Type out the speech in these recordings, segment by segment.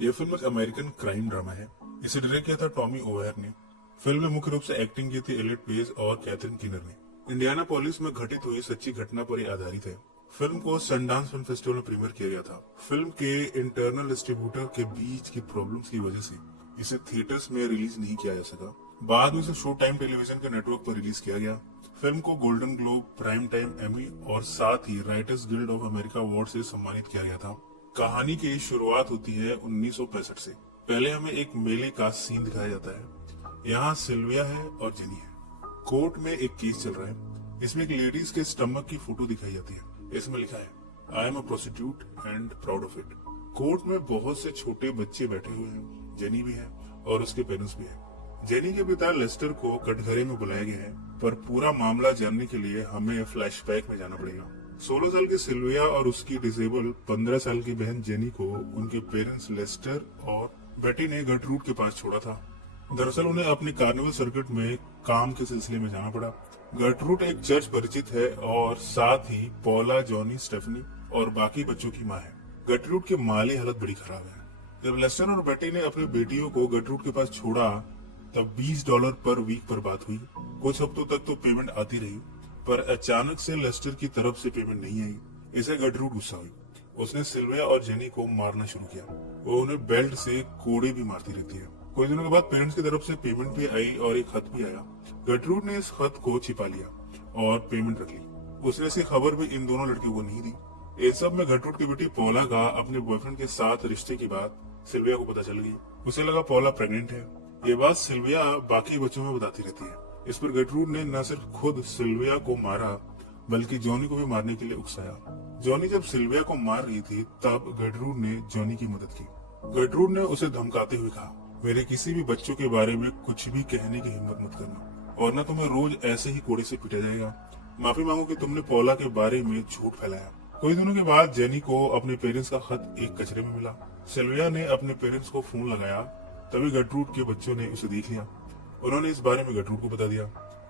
यह फिल्म एक American crime drama है। इसे डायरेक्ट किया था टॉमी ओवेयर ने। फिल्म में मुख्य रूप से एक्टिंग की थी एलियट पेज और कैथरीन किनर ने। इंडियानापोलिस में घटित हुई सच्ची घटना पर आधारित है। फिल्म को सनडांस फिल्म फेस्टिवल में प्रीमियर किया गया था। फिल्म के इंटरनल डिस्ट्रीब्यूटर के बीच की प्रॉब्लम्स की वजह से इसे थिएटर्स में रिलीज नहीं किया जा सका। बाद में इसे शो टाइम टेलीविजन के नेटवर्क पर रिलीज किया गया। फिल्म को Golden Globe, primetime Emmy और साथ ही writers guild of America award से सम्मानित किया गया था। कहानी की शुरुआत होती है 1965 से। पहले हमें एक मेले का सीन दिखाया जाता है। यहाँ सिल्विया है और जेनी है। कोर्ट में एक केस चल रहा है। इसमें एक लेडीज के स्टमक की फोटो दिखाई जाती है। इसमें लिखा है, I am a prostitute and proud of it. Court में बहुत से छोटे बच्चे बैठे हुए हैं। जेनी भी है और उसके पेरेंट्स भी है। जेनी के पिता लेस्टर को कटघरे में बुलाया गया है, पर पूरा मामला जानने के लिए हमें फ्लैशबैक में जाना पड़ेगा। 16 साल की सिल्विया और उसकी डिसेबल 15 साल की बहन जेनी को उनके पेरेंट्स लेस्टर और बेटी ने गर्टरूड के पास छोड़ा था। दरअसल उन्हें अपने कार्निवल सर्किट में काम के सिलसिले में जाना पड़ा। गर्टरूड एक चर्च परिचित है और साथ ही पॉला, जॉनी, स्टेफनी और बाकी बच्चों की माँ है। गर्टरूड की माली हालत बड़ी खराब है। जब लेस्टर और बेटी ने अपनी बेटियों को गर्टरूड के पास छोड़ा तब $20 पर वीक पर बात हुई। कुछ हफ्तों तक तो पेमेंट आती रही, पर अचानक से लेस्टर की तरफ से पेमेंट नहीं आई। इसे गर्टरूड गुस्सा हुई। उसने सिल्विया और जेनी को मारना शुरू किया। वो उन्हें बेल्ट से कोड़े भी मारती रहती है। कुछ दिनों के बाद पेरेंट्स की तरफ से पेमेंट भी आई और एक खत भी आया। गर्टरूड ने इस खत को छिपा लिया और पेमेंट रख ली। उसने इसकी खबर भी इन दोनों लड़कियों को नहीं दी। इस सब में गर्टरूड की बेटी पॉला का अपने बॉयफ्रेंड के साथ रिश्ते की बात सिल्विया को पता चल गई। उसे लगा पॉला प्रेग्नेंट है। ये बात सिल्विया बाकी बच्चों में बताती रहती है। इस पर गर्टरूड ने न सिर्फ खुद सिल्विया को मारा बल्कि जॉनी को भी मारने के लिए उकसाया। जॉनी जब सिल्विया को मार रही थी तब गर्टरूड ने जॉनी की मदद की। गर्टरूड ने उसे धमकाते हुए कहा, मेरे किसी भी बच्चों के बारे में कुछ भी कहने की हिम्मत मत करना, वरना तुम्हें रोज ऐसे ही कोड़े से पीटा जाएगा। माफी मांगो कि तुमने पॉला के बारे में झूठ फैलाया। कुछ दिनों के बाद जेनी को अपने पेरेंट्स का खत एक कचरे में मिला। सिल्विया ने अपने पेरेंट्स को फोन लगाया, तभी गर्टरूड के बच्चों ने उसे देख लिया। उन्होंने इस बारे में गर्टरूड को बता दिया।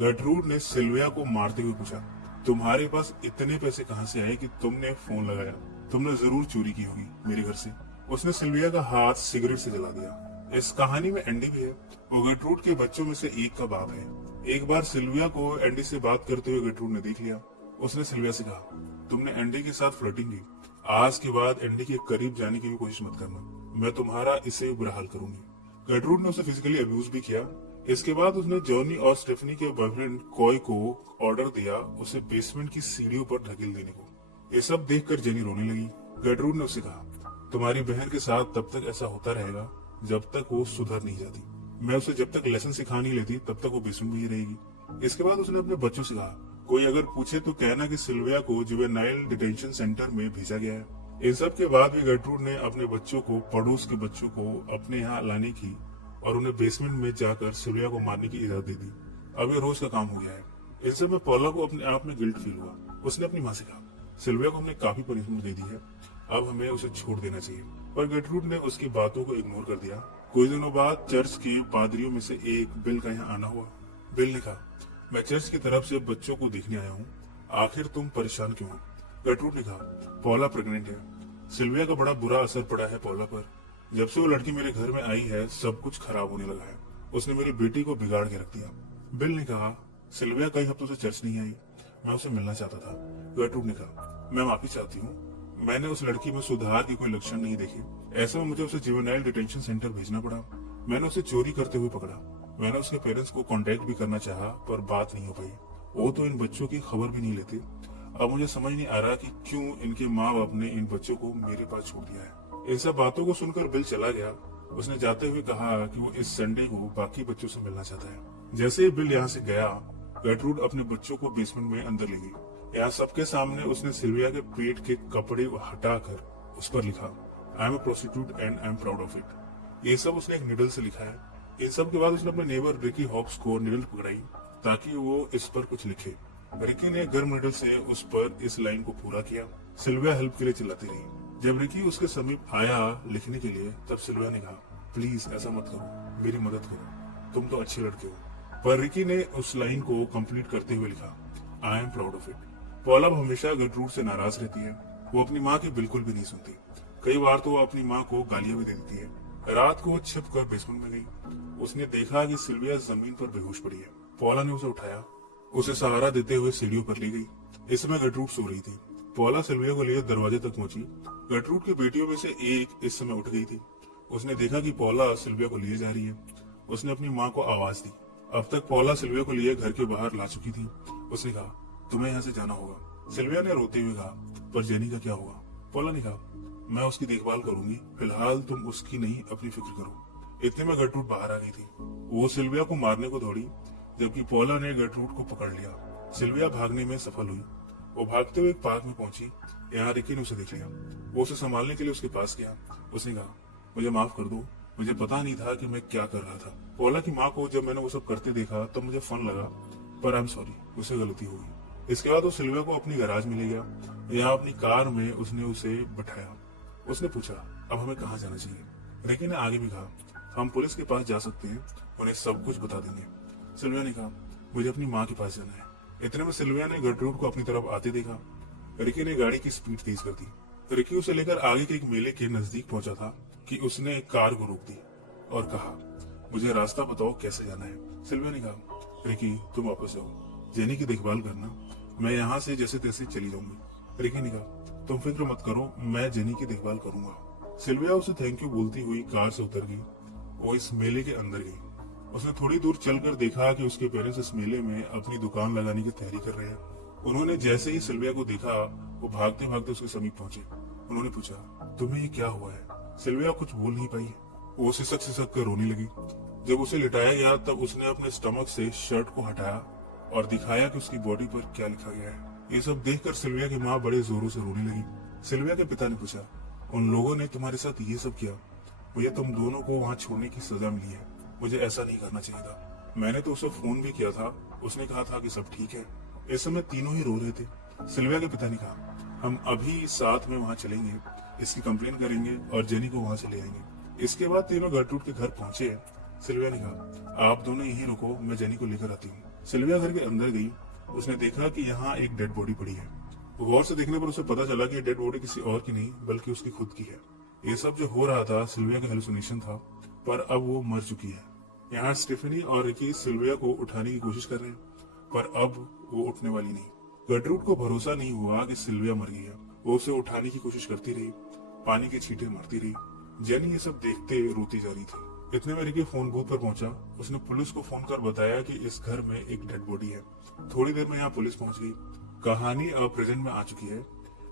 गर्टरूड ने सिल्विया को मारते हुए पूछा, तुम्हारे पास इतने पैसे कहाँ से आए कि तुमने फोन लगाया? तुमने जरूर चोरी की होगी मेरे घर से। उसने सिल्विया का हाथ सिगरेट से जला दिया। इस कहानी में एंडी भी है। वो गर्टरूड के बच्चों में से एक का बाप है। एक बार सिल्विया को एंडी से बात करते हुए गर्टरूड ने देख लिया। उसने सिल्विया से कहा, तुमने एंडी के साथ फ्लर्टिंग की। आज के बाद एंडी के करीब जाने की भी कोशिश मत करना, मैं तुम्हारा इसे बुरा हाल करूंगी। गर्टरूड ने उसे फिजिकली अब्यूज भी किया। इसके बाद उसने जॉनी और स्टेफनी के बॉयफ्रेंड कॉय को ऑर्डर दिया उसे बेसमेंट की सीढ़ियों पर ढकेल देने को। ये सब देखकर जेनी रोने लगी। गर्टरूड ने उसे कहा, तुम्हारी बहन के साथ तब तक ऐसा होता रहेगा जब तक वो सुधर नहीं जाती। मैं उसे जब तक लेसन सिखा नहीं लेती तब तक वो बेसमेंट में ही रहेगी। इसके बाद उसने अपने बच्चों से कहा, कोई अगर पूछे तो कहना कि सिल्विया को जुवेनाइल डिटेंशन सेंटर में भेजा गया है। इन सब के बाद भी गर्टरूड ने अपने बच्चों को, पड़ोस के बच्चों को अपने यहाँ लाने की और उन्हें बेसमेंट में जाकर सिल्विया को मारने की इजाजत दे दी। अब ये रोज का काम हो गया है। इन सब में पॉला को अपने आप में गिल्ट फील हुआ। उसने अपनी माँ से कहा, सिल्विया को हमने काफी पनिशमेंट दे दी है, अब हमें उसे छोड़ देना चाहिए। पर गर्टरूड ने उसकी बातों को इग्नोर कर दिया। कुछ दिनों बाद चर्च के पादरियों में से एक बिल का यहाँ आना हुआ। बिल ने कहा, मैं चर्च की तरफ से बच्चों को देखने आया हूँ, आखिर तुम परेशान क्यों हो? गर्टरूड ने कहा, पॉला प्रेग्नेंट है। सिल्विया का बड़ा बुरा असर पड़ा है पॉला पर। जब से वो लड़की मेरे घर में आई है सब कुछ खराब होने लगा है। उसने मेरी बेटी को बिगाड़ के रख दिया। बिल ने कहा, सिल्विया कई हफ्तों से चर्च नहीं आई, मैं उसे मिलना चाहता था। गर्टरूड ने कहा, मैं माफी चाहती हूँ, मैंने उस लड़की में सुधार की कोई लक्षण नहीं देखे। ऐसे में मुझे उसे जुवेनाइल डिटेंशन सेंटर भेजना पड़ा। मैंने उसे चोरी करते हुए पकड़ा। मैंने उसके पेरेंट्स को कांटेक्ट भी करना चाहा पर बात नहीं हो पाई। वो तो इन बच्चों की खबर भी नहीं लेते। अब मुझे समझ नहीं आ रहा कि क्यों इनके माँ बाप ने इन बच्चों को मेरे पास छोड़ दिया है। इन सब बातों को सुनकर बिल चला गया। उसने जाते हुए कहा कि वो इस संडे को बाकी बच्चों से मिलना चाहता है। जैसे ही बिल यहाँ से गया, गर्टरूड अपने बच्चों को बेसमेंट में अंदर ले गई। यहाँ सबके सामने उसने सिल्विया के पेट के कपड़े हटाकर उस पर लिखा, I am a prostitute and I am proud of it. ये सब उसने एक निडल से लिखा है। इन सब के बाद उसने अपने नेबर रिकी हॉक्स को निडल पकड़ाई ताकि वो इस पर कुछ लिखे। रिकी ने गर्म निडल से उस पर इस लाइन को पूरा किया। सिल्विया हेल्प के लिए चिल्लाती रही। जब रिकी उसके समीप आया लिखने के लिए तब सिल्विया ने कहा, प्लीज ऐसा मत करो, मेरी मदद करो, तुम तो अच्छे लड़के हो। पर रिकी ने उस लाइन को कंप्लीट करते हुए लिखा, I am proud of it. पॉला हमेशा गर्टरूड से नाराज रहती है। वो अपनी माँ की बिल्कुल भी नहीं सुनती। कई बार तो वो अपनी माँ को गालियां भी दे देती है। रात को वो छिप कर बेसमेंट में गई। उसने देखा कि सिल्विया जमीन पर बेहोश पड़ी है। पॉला ने उसे उठाया, उसे सहारा देते हुए सीढ़ियों पर ले गई। इस समय गर्ट्रूड सो रही थी। पॉला सिल्विया को लिए दरवाजे तक पहुंची। गर्ट्रूड की बेटियों में से एक इस समय उठ गई थी। उसने देखा कि पॉला सिल्विया को लिए जा रही है। उसने अपनी माँ को आवाज दी। अब तक पॉला सिल्विया को लिए घर के बाहर ला चुकी थी। उसने कहा, तुम्हें यहाँ से जाना होगा। सिल्विया ने रोते हुए कहा, पर जेनी का क्या होगा? पॉला ने कहा, मैं उसकी देखभाल करूंगी, फिलहाल तुम उसकी नहीं अपनी फिक्र करो। इतने में गर्ट्रूड बाहर आ गई थी। वो सिल्विया को मारने को दौड़ी, जबकि पॉला ने गर्ट्रूड को पकड़ लिया। सिल्विया भागने में सफल हुई। वो भागते हुए एक पार्क में पहुंची। यहाँ रिकी ने उसे देख लिया। वो उसे संभालने के लिए उसके पास गया। उसने कहा, मुझे माफ कर दो, मुझे पता नहीं था कि मैं क्या कर रहा था। पॉला की माँ को जब मैंने वो सब करते देखा तब मुझे फन लगा, पर आई एम सॉरी, मुझसे गलती हो गई। इसके बाद वो सिल्विया को अपनी गैराज में ले गया। यहाँ अपनी कार में उसने उसे बैठाया। उसने पूछा, अब हमें कहाँ जाना चाहिए? रिकी ने आगे भी कहा, हम पुलिस के पास जा सकते हैं, उन्हें सब कुछ बता देंगे। सिल्विया ने कहा, मुझे अपनी माँ के पास जाना है। इतने में सिल्विया ने गर्ट्रूड को अपनी तरफ आते देखा। रिकी ने गाड़ी की स्पीड तेज कर दी। रिकी उसे लेकर आगे के एक मेले के नजदीक पहुंचा था कि उसने एक कार को रोक दी और कहा, मुझे रास्ता बताओ, कैसे जाना है? सिल्विया ने कहा, रिकी तुम वापस जाओ, जेनी की देखभाल करना, मैं यहाँ से जैसे तैसे चली जाऊंगी। रिकी ने कहा, तुम फिक्र मत करो, मैं जेनी की देखभाल करूंगा। सिल्विया उसे थैंक यू बोलती हुई कार से उतर गई। वो इस मेले के अंदर गई। उसने थोड़ी दूर चलकर देखा कि उसके पेरेंट्स इस मेले में अपनी दुकान लगाने की तैयारी कर रहे हैं। उन्होंने जैसे ही सिल्विया को देखा, वो भागते भागते उसके समीप पहुंचे। उन्होंने पूछा, तुम्हें ये क्या हुआ है? सिल्विया कुछ बोल नहीं पाई। वो सिसक सिसक कर रोने लगी। जब उसे लिटाया गया तब उसने अपने स्टमक से शर्ट को हटाया और दिखाया कि उसकी बॉडी पर क्या लिखा गया है। ये सब देखकर सिल्विया की माँ बड़े जोरों से रोने लगी। सिल्विया के पिता ने पूछा, उन लोगों ने तुम्हारे साथ ये सब किया? मुझे तुम दोनों को वहाँ छोड़ने की सजा मिली है। मुझे ऐसा नहीं करना चाहिए था। मैंने तो उसे फोन भी किया था, उसने कहा था कि सब ठीक है। इस समय तीनों ही रो रहे थे। सिल्विया के पिता ने कहा, हम अभी साथ में वहाँ चलेंगे, इसकी कंप्लेन करेंगे और जेनी को वहाँ से ले आएंगे। इसके बाद तीनों गर्ट्रूड के घर पहुंचे। सिल्विया ने कहा, आप दोनों यहीं रुको, मैं जेनी को लेकर आती हूँ। सिल्विया घर के अंदर गई। उसने देखा कि यहाँ एक डेड बॉडी पड़ी है। गौर से देखने पर उसे पता चला कि डेड बॉडी किसी और की नहीं बल्कि उसकी खुद की है। ये सब जो हो रहा था सिल्विया का हेलुसिनेशन था, पर अब वो मर चुकी है। यहाँ स्टीफनी और रिकी सिल्विया को उठाने की कोशिश कर रहे हैं, पर अब वो उठने वाली नहीं। गर्ट्रूड को भरोसा नहीं हुआ कि सिल्विया मर गई है। वो उसे उठाने की कोशिश करती रही, पानी के छींटे मारती रही। जेनी ये सब देखते रोती जा रही थी। इतने में रिकी फोन बूथ पर पहुंचा। उसने पुलिस को फोन कर बताया कि इस घर में एक डेड बॉडी है। थोड़ी देर में यहाँ पुलिस पहुंच गई। कहानी अब प्रेजेंट में आ चुकी है।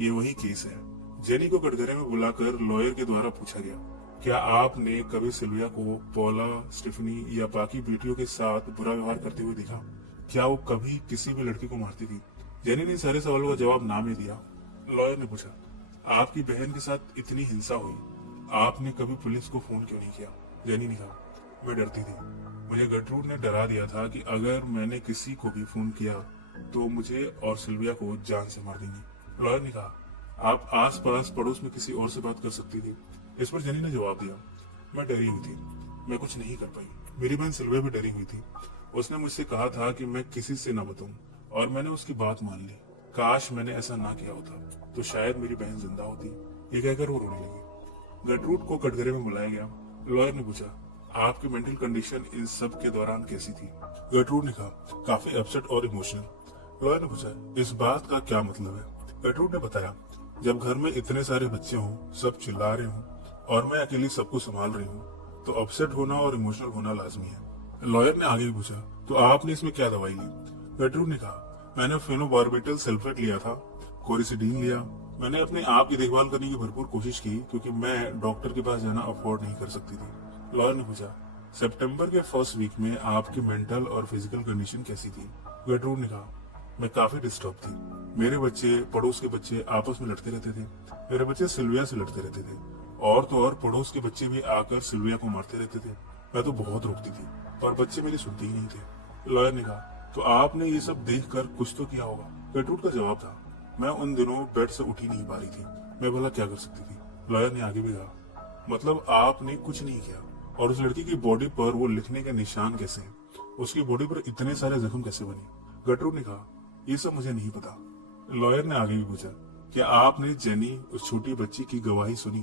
ये वही केस है। जेनी को कटघरे में बुलाकर लॉयर के द्वारा पूछा गया, क्या आपने कभी सिल्विया को पॉला, स्टीफनी या बाकी बेटियों के साथ बुरा व्यवहार करते हुए देखा? क्या वो कभी किसी भी लड़की को मारती थी? जेनी ने सारे सवालों का जवाब ना में दिया। लॉयर ने पूछा, आपकी बहन के साथ इतनी हिंसा हुई, आपने कभी पुलिस को फोन क्यों नहीं किया? जेनी ने कहा, मैं डरती थी। मुझे गर्ट्रूड ने डरा दिया था कि अगर मैंने किसी को भी फोन किया तो मुझे और सिल्विया को जान से मार देंगे। लॉयर ने कहा, आप आसपास पड़ोस में किसी और से बात कर सकती थी। इस पर जेनी ने जवाब दिया, मैं डरी हुई थी, मैं कुछ नहीं कर पाई। मेरी बहन सिल्विया भी डरी हुई थी। उसने मुझसे कहा था कि मैं किसी से न बताऊं और मैंने उसकी बात मान ली। काश मैंने ऐसा ना किया होता तो शायद मेरी बहन जिंदा होती। ये कहकर वो रोने लगी। गर्ट्रूड को कटघरे में बुलाया गया। लॉयर ने पूछा, आपकी मेंटल कंडीशन इन सब के दौरान कैसी थी? गर्ट्रूड ने कहा, काफी अपसेट और इमोशनल। लॉयर ने पूछा, इस बात का क्या मतलब है? गर्ट्रूड ने बताया, जब घर में इतने सारे बच्चे हों, सब चिल्ला रहे हों और मैं अकेली सबको संभाल रही हूँ, तो अपसेट होना और इमोशनल होना लाजमी है। लॉयर ने आगे भी पूछा, तो आपने इसमें क्या दवाई ली? गर्ट्रूड ने कहा, मैंने फेनोबार्बिटल सल्फेट लिया था, कोरिसिडीन लिया। मैंने अपने आप की देखभाल करने की भरपूर कोशिश की क्योंकि मैं डॉक्टर के पास जाना अफोर्ड नहीं कर सकती थी। लॉयर ने पूछा, सितंबर के फर्स्ट वीक में आपकी मेंटल और फिजिकल कंडीशन कैसी थी? गर्ट्रूड ने कहा, मैं काफी डिस्टर्ब थी। मेरे बच्चे, पड़ोस के बच्चे आपस में लड़ते रहते थे। मेरे बच्चे सिल्विया से लड़ते रहते थे और तो और पड़ोस के बच्चे भी आकर सिल्विया को मारते रहते थे। मैं तो बहुत रोकती थी पर बच्चे मेरी सुनते ही नहीं थे। लॉयर ने कहा, तो आपने ये सब देखकर कुछ तो किया होगा? गर्ट्रूड का जवाब था, मैं उन दिनों बेड से उठ ही नहीं पा रही थी, मैं भला क्या कर सकती थी? लॉयर ने आगे भी कहा, मतलब आपने कुछ नहीं किया? और उस लड़की की बॉडी पर वो लिखने के निशान कैसे हैं? उसकी बॉडी पर इतने सारे जख्म कैसे बने? गर्ट्रूड ने कहा, ये सब मुझे नहीं पता। लॉयर ने आगे भी पूछा, क्या आपने जेनी, उस छोटी बच्ची की गवाही सुनी?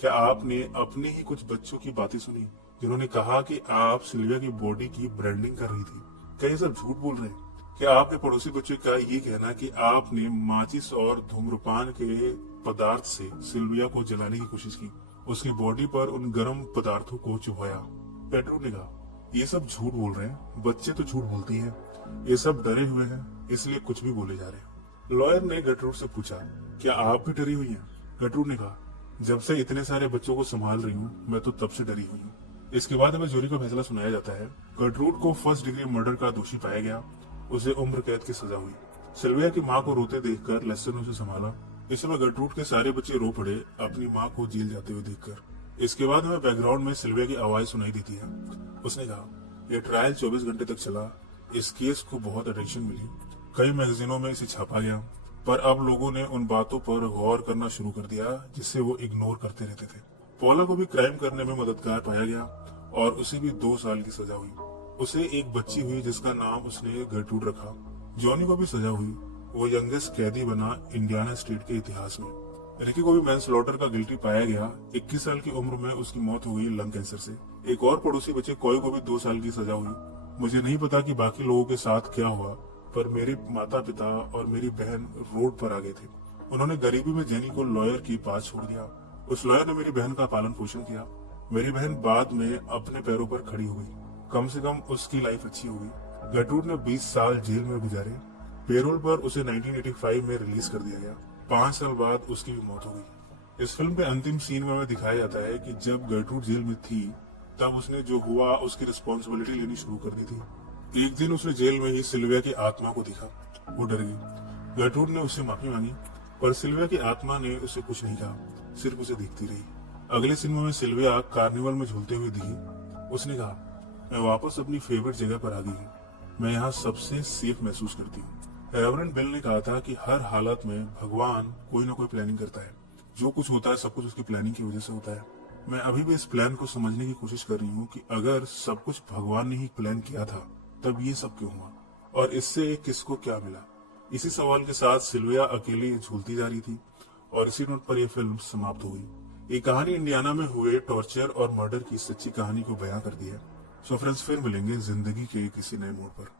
क्या आपने अपने ही कुछ बच्चों की बातें सुनी जिन्होंने कहा कि आप सिल्विया की बॉडी की ब्रांडिंग कर रही थी? क्या ये सब झूठ बोल रहे हैं? क्या आपके पड़ोसी बच्चे का ये कहना कि आपने माचिस और धूम्रपान के पदार्थ से सिल्विया को जलाने की कोशिश की, उसकी बॉडी पर उन गर्म पदार्थों को चुभाया? पेड्रो ने कहा, ये सब झूठ बोल रहे हैं, बच्चे तो झूठ बोलती हैं, ये सब डरे हुए हैं इसलिए कुछ भी बोले जा रहे हैं। लॉयर ने गटरूड से पूछा, क्या आप भी डरी हुई हैं? गटरूड ने कहा, जब से इतने सारे बच्चों को संभाल रही हूँ मैं तो तब से डरी हुई हूँ। इसके बाद हमें जूरी का फैसला सुनाया जाता है। गटरूड को फर्स्ट डिग्री मर्डर का दोषी पाया गया, उसे उम्र कैद की सजा हुई। सिल्विया की माँ को रोते देखकर लेस्टर ने उसे संभाला। इस समय गटरूड के सारे बच्चे रो पड़े अपनी माँ को जेल जाते हुए देखकर। इसके बाद हमें बैकग्राउंड में सिल्विया की आवाज सुनाई देती है। उसने कहा, यह ट्रायल 24 घंटे तक चला, इस केस को बहुत अटेंशन मिली, कई मैगजीनों में इसे छापा गया, पर अब लोगों ने उन बातों पर गौर करना शुरू कर दिया जिसे वो इग्नोर करते रहते थे। पॉला को भी क्राइम करने में मददगार पाया गया और उसे भी 2 साल की सजा हुई। उसे एक बच्ची हुई जिसका नाम उसने गटरूड रखा। जॉनी को भी सजा हुई, वो यंगेस्ट कैदी बना इंडियाना स्टेट के इतिहास में। रिकी को भी मैनस्लॉटर का गिल्टी पाया गया। 21 साल की उम्र में उसकी मौत हो गई लंग कैंसर से। एक और पड़ोसी बच्चे कोई को भी 2 साल की सजा हुई। मुझे नहीं पता कि बाकी लोगों के साथ क्या हुआ, पर मेरे माता पिता और मेरी बहन रोड पर आ गए थे। उन्होंने गरीबी में जेनी को लॉयर के पास छोड़ दिया। उस लॉयर ने मेरी बहन का पालन पोषण किया। मेरी बहन बाद में अपने पैरों पर खड़ी हो गई। कम से कम उसकी लाइफ अच्छी हो गई। गटरूड ने 20 साल जेल में गुजारे। पेरोल पर उसे 1985 में रिलीज कर दिया गया। 5 साल बाद उसकी भी मौत हो गई। इस फिल्म के अंतिम सीन में हमें दिखाया जाता है कि जब गटरूड जेल में थी तब उसने जो हुआ उसकी रिस्पॉन्सिबिलिटी लेनी शुरू कर दी थी। एक दिन उसने जेल में ही सिल्विया की आत्मा को देखा। वो डर गई। गटरूड ने उससे माफी मांगी, पर सिल्विया की आत्मा ने उसे कुछ नहीं कहा, सिर्फ उसे देखती रही। अगले सीन में सिल्विया कार्निवल में झूलते हुए दिखी। उसने कहा, मैं वापस अपनी फेवरेट जगह पर आ गई हूँ, मैं यहाँ सबसे सेफ महसूस करती हूँ। रेवरेंड बेल ने कहा था कि हर हालत में भगवान कोई ना कोई प्लानिंग करता है। जो कुछ होता है सब कुछ उसकी प्लानिंग की वजह से होता है। मैं अभी भी इस प्लान को समझने की कोशिश कर रही हूँ कि अगर सब कुछ भगवान ने ही प्लान किया था तब ये सब क्यों हुआ और इससे किसको क्या मिला। इसी सवाल के साथ सिल्विया अकेली झूलती जा रही थी और इसी नोट पर यह फिल्म समाप्त हो गई। ये कहानी इंडियाना में हुए टॉर्चर और मर्डर की सच्ची कहानी को बयां करती है। सो फ्रेंड्स, फिर मिलेंगे जिंदगी के किसी नए मोड़ पर।